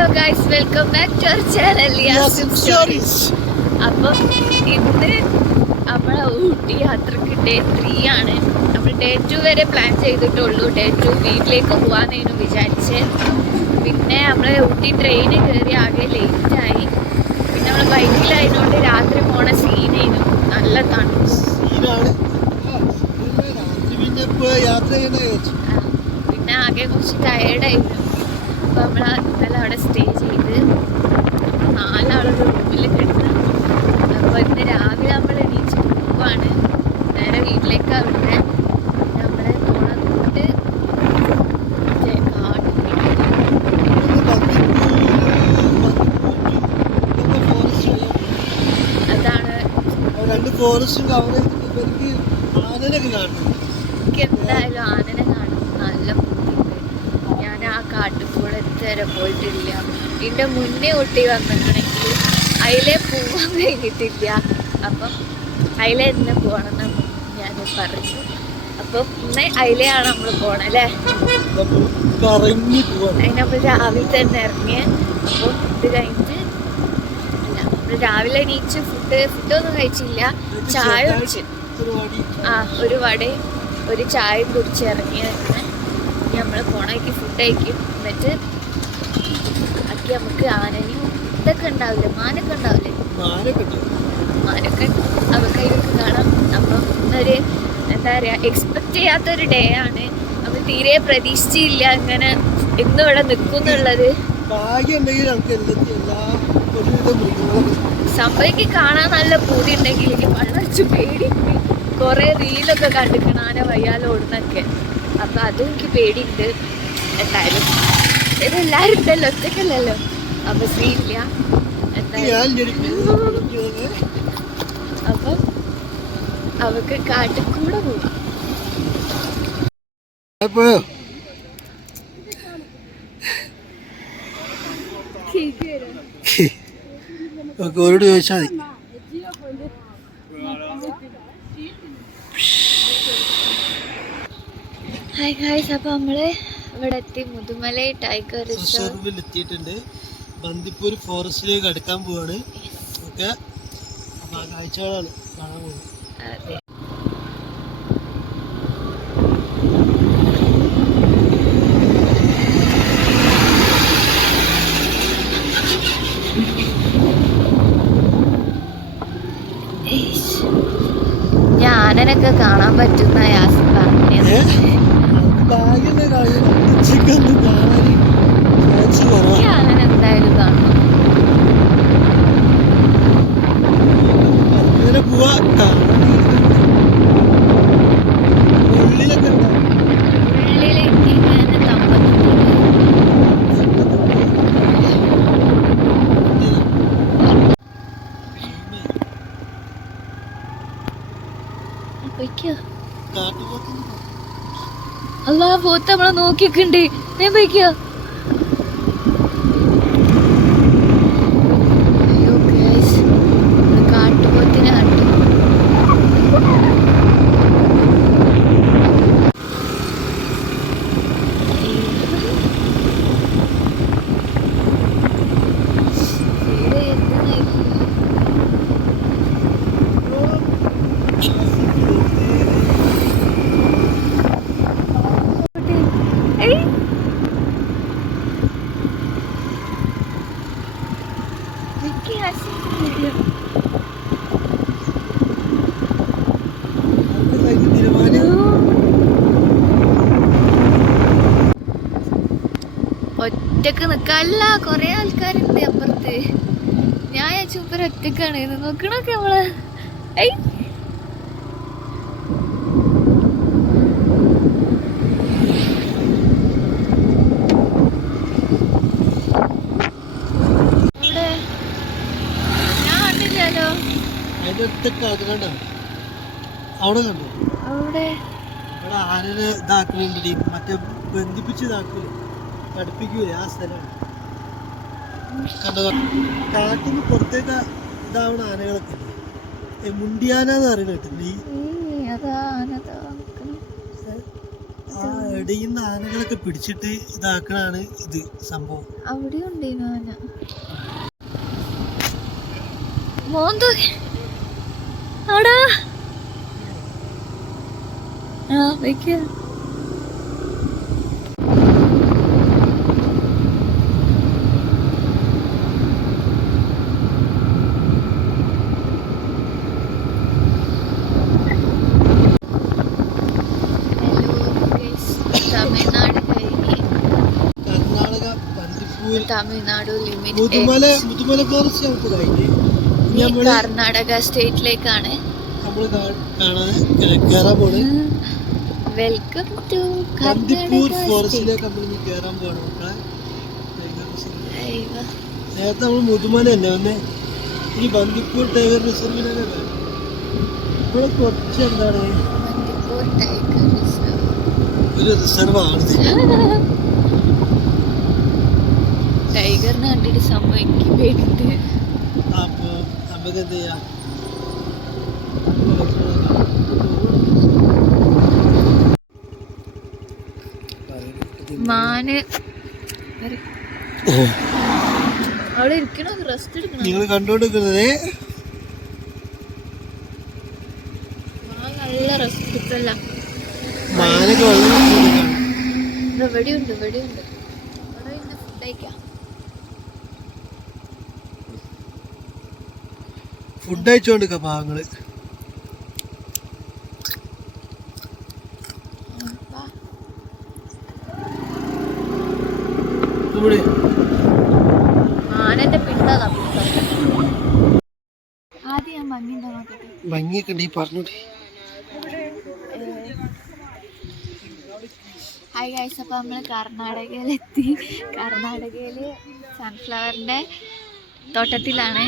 Hello guys, welcome back to our channel Yasin stories. അപ്പം ഇന്ന് നമ്മളെ ഊട്ടി യാത്രക്ക് ഡേ 3 ആണ്. നമ്മൾ ഡേ 2 വരെ പ്ലാൻ ചെയ്തിട്ടുള്ളൂ. ഡേ 2 വീട്ടിലേക്ക് പോകാമെന്നു വിചാരിച്ച്. പിന്നെ നമ്മൾ ഊട്ടി ട്രെയിന് കയറി ആകെ ലേറ്റായി. പിന്നെ നമ്മൾ ബൈക്കിലായതുകൊണ്ട് രാത്രി പോണ സീനായിരുന്നു. നല്ല തണുപ്പ്. പിന്നെ ആകെ കുറച്ച് ടയേർഡായിരുന്നു. അപ്പോൾ നമ്മൾ ഇന്നലെ അവിടെ സ്റ്റേ ചെയ്ത് 4 ആളൊരു റൂമിൽ കിടന്ന്. അപ്പോൾ ഇന്ന് രാവിലെ നമ്മൾ എണീച്ച് പോവാണ് നേരെ വീട്ടിലേക്ക്. അവിടെ നമ്മളെ പോണത് അതാണ്. എനിക്ക് എന്തായാലും ആനനെ കാണും നല്ല ബുദ്ധിമുട്ട്. ഞാൻ ആ കാട്ടുകൂടെ ഇതുവരെ പോയിട്ടില്ല. ഇതിൻ്റെ മുന്നേ ഊട്ടി വന്നിട്ടുണ്ടെങ്കിൽ അതിലേ പോവാൻ കഴിഞ്ഞിട്ടില്ല. അപ്പം അതിലെ ഇന്ന് പോകണമെന്ന് ഞാൻ പറഞ്ഞു. അപ്പം ഇന്ന് അതിലെയാണ് നമ്മൾ പോണല്ലേ. അതിന് നമ്മൾ രാവിലെ തന്നെ ഇറങ്ങിയ. അപ്പം ഇത് കഴിഞ്ഞിട്ട് നമ്മൾ രാവിലെ എണീച്ച് ഫുഡൊന്നും കഴിച്ചില്ല. ചായ കുടിച്ച് ഒരു വടയും ഒരു ചായയും കുടിച്ച് ഇറങ്ങിയാണ്. നമ്മൾ പോണേക്ക് ഫുഡ് കഴിക്കും. എന്നിട്ട് ആക്കി നമുക്ക് ആനയും ഇതൊക്കെ ഉണ്ടാവില്ലേ, മാനൊക്കെ ഉണ്ടാവില്ലേ, മാനൊക്കെ അവർക്ക് ഇതൊക്കെ കാണാം. അപ്പം ഇന്നൊരു എന്താ പറയുക, എക്സ്പെക്ട് ചെയ്യാത്തൊരു ഡേ ആണ്. നമ്മൾ തീരെ പ്രതീക്ഷിച്ചില്ല ഇങ്ങനെ ഇന്നും ഇവിടെ നിൽക്കും എന്നുള്ളത്. സംഭവിക്ക് കാണാൻ നല്ല പൂതി ഉണ്ടെങ്കിൽ എനിക്ക് വളരെ പേടിയുണ്ട്. കുറേ റീലൊക്കെ കണ്ടിരിക്കണം ആന വയ്യാലെ ഓടുന്നൊക്കെ. അപ്പം അതും എനിക്ക് പേടിയുണ്ട്. എന്തായാലും ഇതെല്ലാവരും ഉണ്ടല്ലോ, ഒറ്റക്കല്ലല്ലോ. അപ്പം സീനില്ല അപ്പം അവർക്ക് കാട്ടിൽ കൂടെ പോവാം. ഓരോട് ചോദിച്ചാൽ മതി. ഹായ് ഗായ്സ്, അപ്പോൾ നമ്മൾ ഇവിടെ എത്തി. മുതുമലൈ ടൈഗർ റിസർവിൽ എത്തിയിട്ടുണ്ട്. ബന്ദിപ്പൂർ ഫോറസ്റ്റിലേക്ക് അടുക്കാൻ പോവാണ്. ഓക്കെ, അപ്പോൾ ആ കാഴ്ചകളാണ് കാണാൻ പോകുന്നത്. അതെ, ഞാൻ ആനനൊക്കെ കാണാൻ പറ്റുന്ന യാസിൻ പറഞ്ഞത്. ആനൻ എന്തായാലും കാണണം. ഉള്ളിലേക്ക് ഇങ്ങനെ തമ്പത്തിട്ടുണ്ട്. അല്ലാ, പോത്ത് നമ്മളെ നോക്കിക്കുണ്ട്. ഞാൻ പോയിക്കോ. കാട്ടുപോത്തിനെ കണ്ടു. ഒറ്റക്ക് നിക്കല്ല, കൊറേ ആൾക്കാരുണ്ട് അപ്പുറത്ത്. ഞാൻ ചുപ്പർ ഒറ്റക്കാണ് നോക്കണൊക്കെ നമ്മള്. ഞാൻ കണ്ടില്ലല്ലോ. അവിടെ കണ്ടു. അവിടെ ആനനെ ഇതാക്കലുണ്ട്, മറ്റേ ബന്ധിപ്പിച്ച് ഇതാക്കൂല, പഠിപ്പിക്കൂലേ, ആ സ്ഥലമാണ്. കണ്ടോ, കാട്ടിന് പുറത്തേക്ക് ഇതാവണ ആനകളൊക്കെ മുണ്ടിയാന എന്ന് പറയുന്നത് കേട്ടില്ലേ? ഇടയിൽ നിന്ന് ആനകളൊക്കെ പിടിച്ചിട്ട് ഇതാക്കണാണ് ഇത് സംഭവം. അവിടെ ഉണ്ടേനു ആന. മോന്തു ആടാ വെക്ക. തമിഴ്നാട് കഴിഞ്ഞ് കർണാടക ബന്ദിപ്പൂർ തമിഴ്നാട് മുതുമല ഫോറസ്റ്റ് നമുക്ക് കഴിഞ്ഞ് കർണാടക സ്റ്റേറ്റിലേക്കാണ് നമ്മൾ കാണാൻ കയറാൻ പോണ്. വെൽക്കം ടു ബന്ദിപ്പൂർ ഫോറസ്റ്റിലേക്ക് നമ്മൾ കയറാൻ പോവാണ് മക്കളെ. നേരത്തെ നമ്മൾ മുതുമല തന്നെ വന്നേ. ഈ ബന്ദിപ്പൂർ ടൈഗർ റിസർവിനൊക്കെ കാണാം. ഇവിടെ കുറച്ച് എന്താണ് ബന്ദിപ്പൂർ ടൈഗർ റിസർവ് ഒരു റിസർവ് ആണ്. ടൈഗറിനെ കണ്ടിട്ട് സംഭവിക്കും പേടിട്ട്. അപ്പൊ നമുക്ക് എന്ത് ചെയ്യാം, മാന് അവിടെ ഇരിക്കണോ, റെസ്റ്റ് എടുക്കണം. നിങ്ങൾ കണ്ടുകൊണ്ടിരിക്കുന്നത് നല്ല റെസ്റ്റ് എടുക്കല്ല. മാനൊക്കെ വെള്ളം വെടിയുണ്ട് അവിടെ ഇന്ന് ഫുഡ് കഴിക്കാം. ഫുഡ് അയച്ചോണ്ടിരിക്ക പാവങ്ങള്. ആനന്റെ പിണ്ടതാ. ആദ്യം ഞാൻ ഭംഗിയുണ്ടോ നോക്കട്ടെ. ഭംഗിയൊക്കെ ഉണ്ട് ഈ പറഞ്ഞോട്ടെ. ഹായ് ഗൈസ്, അപ്പോൾ നമ്മൾ കർണാടകയിലെത്തി. കർണാടകയിൽ സൺഫ്ലവറിൻ്റെ തോട്ടത്തിലാണ്.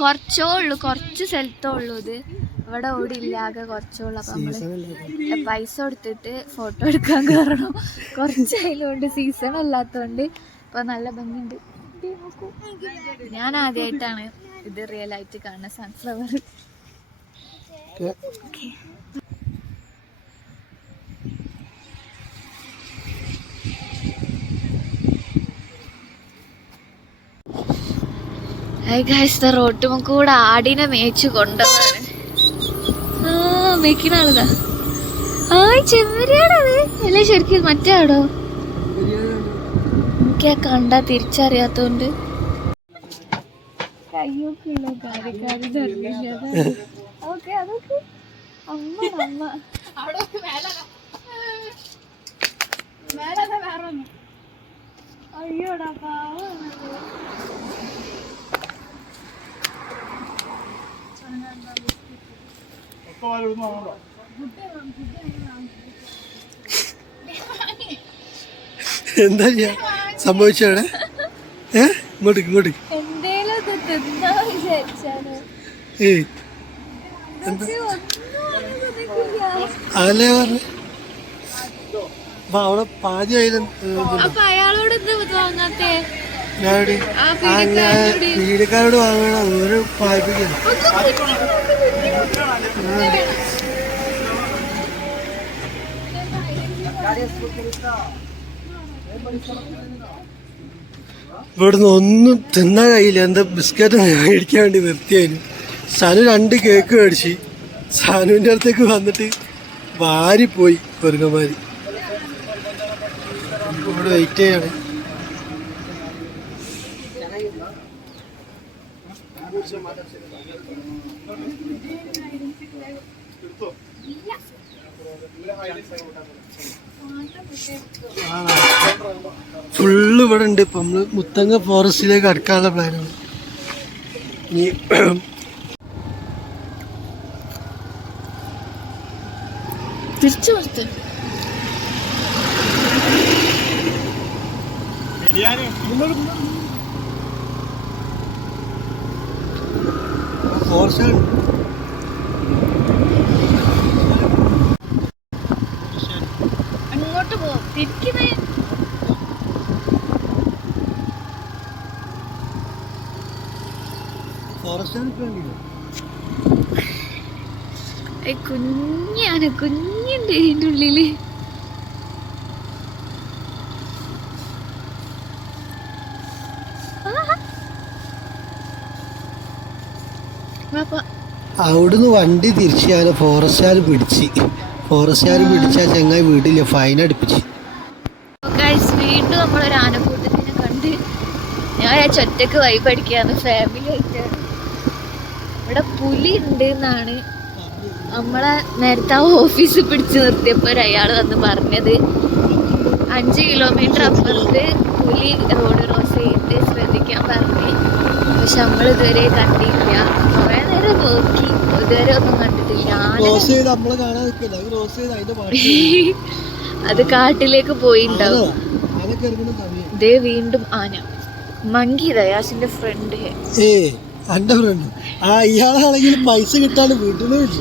കുറച്ച് സ്ഥലത്തേ ഉള്ളൂ ഇത്. ഇവിടെ ഓടില്ല, ആകെ കുറച്ചേ ഉള്ളൂ. അപ്പം നമ്മൾ പൈസ കൊടുത്തിട്ട് ഫോട്ടോ എടുക്കാൻ കയറണം. കുറച്ച് അതിലുണ്ട്, സീസൺ അല്ലാത്തതുകൊണ്ട്. അപ്പോൾ നല്ല ഭംഗിയുണ്ട്. ഞാൻ ആദ്യമായിട്ടാണ് ഇത് റിയലായിട്ട് കാണുന്നത്, സൺഫ്ലവർ. ഓക്കെ, റോട്ടും കൂടെ ആടിനെ മേച്ചു കൊണ്ടുപോവാണ്. മേക്കുന്ന ആളതാ. ചെമ്മരിയാണത് അല്ലേ? ശരിക്കും മറ്റേ ആടോ? എനിക്ക് കണ്ടാ തിരിച്ചറിയാത്തോണ്ട് കയ്യൊക്കെയുള്ള കാര്യക്കാരി തരുന്നില്ല. ഓക്കെ, അതൊക്കെ അമ്മ അയ്യോടാ പാവാണ്. എന്താ സംഭവിച്ചവിടെ? ഇങ്ങോട്ട് അതല്ലേ പറഞ്ഞു. അപ്പൊ അവിടെ പാതി പീഡിക്കാരോട് വാങ്ങണം, ഓരോ പായിപ്പിക്കുന്നു. ഇവിടുന്ന് ഒന്നും തിന്നാൻ കഴിയില്ല. എന്താ ബിസ്ക്കറ്റ് മേടിക്കാൻ വേണ്ടി നിർത്തിയായിരുന്നു. സനു 2 കേക്ക് മേടിച്ച് സനുവിൻ്റെ അടുത്തേക്ക് വന്നിട്ട് വാരിപ്പോയി പെറുങ്ങന്മാര്. ഇവിടെ വെയിറ്റ് ചെയ്യാണ്. ഫുള്ള് ഇവിടെ ഉണ്ട്. ഇപ്പം നമ്മള് മുത്തങ്ങ ഫോറസ്റ്റിലേക്ക് അടുക്കാനുള്ള പ്ലാനാണ്. ഇനി തിരിച്ചു കൊടുത്ത് ഫോറസ്റ്റ് അങ്ങോട്ട് പോകും. തിരിക്കുന്ന കുഞ്ഞുണ്ട് ഇതിൻ്റെ ഉള്ളില്. അവിടുന്ന് വണ്ടി തിരിച്ച് ഞാൻ ഫോറസ്റ്റുകാർ പിടിച്ച ചങ്ങായി വീട്ടില്ല, ഫൈൻ അടുപ്പിച്ച്. വീണ്ടും നമ്മളൊരു ആനക്കൂട്ടത്തിനെ കണ്ട് ഞാൻ ഒറ്റക്ക് വൈബ് അടിക്കാന്ന് ഫാമിലി ആയിട്ടാണ്. ഇവിടെ പുലി ഉണ്ട് എന്നാണ് നമ്മളെ നേരത്തെ ആ ഓഫീസിൽ പിടിച്ചു നിർത്തിയപ്പോൾ അയാൾ വന്ന് പറഞ്ഞത്. 5 കിലോമീറ്റർ അപ്പുറത്ത് പുലി റോഡ് ക്രോസ് ചെയ്ത് ശ്രദ്ധിക്കാൻ പറഞ്ഞു. പക്ഷെ നമ്മൾ ഇതുവരെ കണ്ടില്ല. കുറെ നേരം നോക്കി, ഇതുവരെ ഒന്നും കണ്ടിട്ടില്ല. അത് കാട്ടിലേക്ക് പോയിണ്ടാവും. ഇതേ വീണ്ടും ആന. മങ്കി ദയാസിന്റെ ഫ്രണ്ട്. എന്റെ ഫ്രണ്ട് ഇയാളാണെങ്കിൽ പൈസ കിട്ടാൻ വീട്ടിലും ഇല്ല.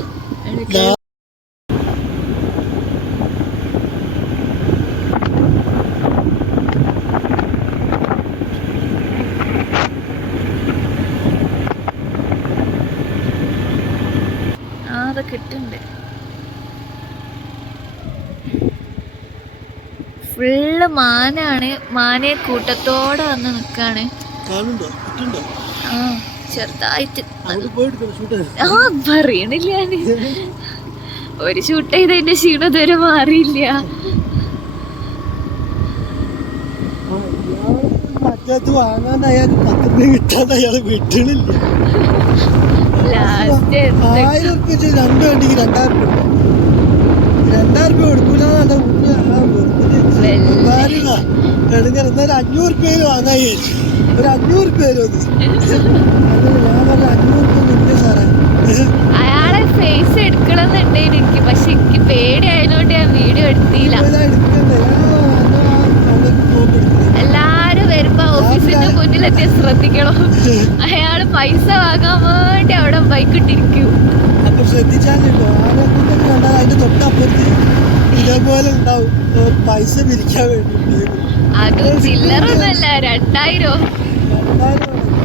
കിട്ടുന്നുണ്ട്. ഫുള്ള് മാനാണ്. മാനെ കൂട്ടത്തോടെ വന്ന് നിക്കാണ്. ആ ചെറുതായിട്ട് പറയണില്ല. ഒരു ഷൂട്ട് ചെയ്തതിന്റെ ക്ഷീണം ഇതുവരെ മാറിയില്ല. വാങ്ങാൻ അയാൾക്ക് 10 രൂപ കിട്ടാതെ അയാൾ വിട്ടണില്ല. 1000 ഉറുപ്പ്യ 2 വണ്ടിക്ക് 2000 രൂപ കൊടുക്കൂല. എന്നാലും 500 ഉറുപ്പ്യ വാങ്ങാൻ ചോദിച്ചു. ഒരു 500 ഉറുപ്പ്യ വരും. ഞാൻ പറഞ്ഞ 500 ഉറുപ്പ്യ സാറേ. അയാളെ ഫേസ് എടുക്കണമെന്നുണ്ട് എനിക്ക്, പക്ഷെ എനിക്ക് പേടിയായതുകൊണ്ട് ഞാൻ വീഡിയോ എടുത്തില്ല. എല്ലാരും വരുമ്പോ ഓഫീസിന്റെ മുന്നിലെത്തിയ ശ്രദ്ധിക്കണം. അയാള് പൈസ വാങ്ങാൻ വേണ്ടി അവിടെ ബൈക്ക് ഇട്ടിരിക്കും. അപ്പൊ ശ്രദ്ധിച്ചാലോ, അതിന്റെ തൊട്ടപ്പുറത്ത് ഇതേപോലെ ഉണ്ടാവും പൈസ പിരിക്കാൻ വേണ്ടി. അതും ചില്ലറൊന്നല്ല, 2000.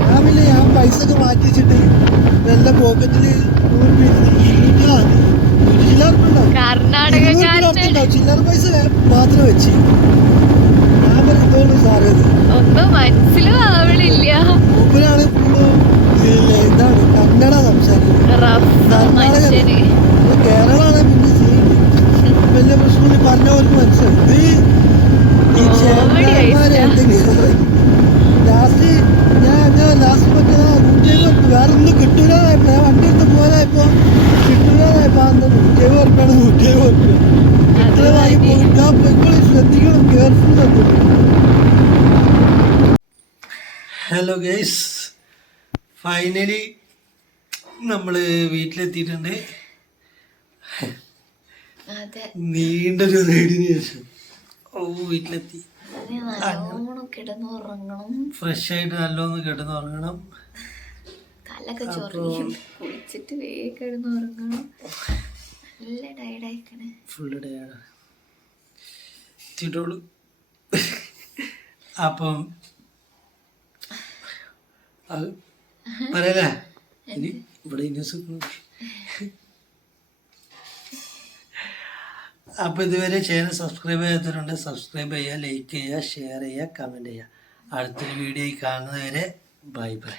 രാവിലെ ഞാൻ പൈസ ഒക്കെ മാറ്റി വെച്ചിട്ട് എന്റെ പോക്കറ്റില് 100 കർണാടകക്കാരൻ ചില്ലറ പൈസ മാത്രം വെച്ച്. ഞാൻ പറഞ്ഞോളൂ സാറേ, ഒന്നും മനസ്സിലും ആവണില്ല. മൂപ്പരാണ് ഇതാണ് കന്നഡ സംസാരിക്കുന്നത്. കേരളാണ് പിന്നെ വലിയ പ്രശ്നം പറഞ്ഞവർക്ക് മനസ്സിലായി. ഈ ലാസ്റ്റ് പറ്റുന്ന 170 വേറെ ഒന്നും കിട്ടൂലായപ്പോ വണ്ടി എടുത്ത് പോരായപ്പോ കിട്ടൂലായപ്പോ 170 ഉറുപ്പാണ്. 170 ഉറുപ്പ്യ ഇത്രമായി പോയിട്ടാ ശ്രദ്ധിക്കണം, കെയർഫുൾ ശ്രദ്ധിക്കണം. ഹലോ ഗൈസ്, ഫൈനലി നമ്മള് വീട്ടിലെത്തിയിട്ടുണ്ട്. നീണ്ടൊരു റൈഡിന് ശേഷം വീട്ടിലെത്തി. ഫ്രഷ് ആയിട്ട് നല്ലോണം കിടന്നുറങ്ങണം. തലൊക്കെ ചൊറിയും, കുളിച്ചിട്ട് വേഗം കിടന്നുറങ്ങണം. നല്ല ടയർഡായിക്കണേ, ഫുള്ള് ടയർഡാണ്. എത്തിയിട്ടുള്ളൂ. അപ്പം അത് പറയലേ, ഇനി ഇവിടെ ന്യൂസ്. അപ്പോൾ ഇതുവരെ ചാനൽ സബ്സ്ക്രൈബ് ചെയ്യാത്തവരുണ്ട്, സബ്സ്ക്രൈബ് ചെയ്യുക, ലൈക്ക് ചെയ്യുക, ഷെയർ ചെയ്യുക, കമൻറ്റ് ചെയ്യുക. അടുത്തൊരു വീഡിയോയിൽ കാണുന്നതുവരെ ബൈ ബൈ.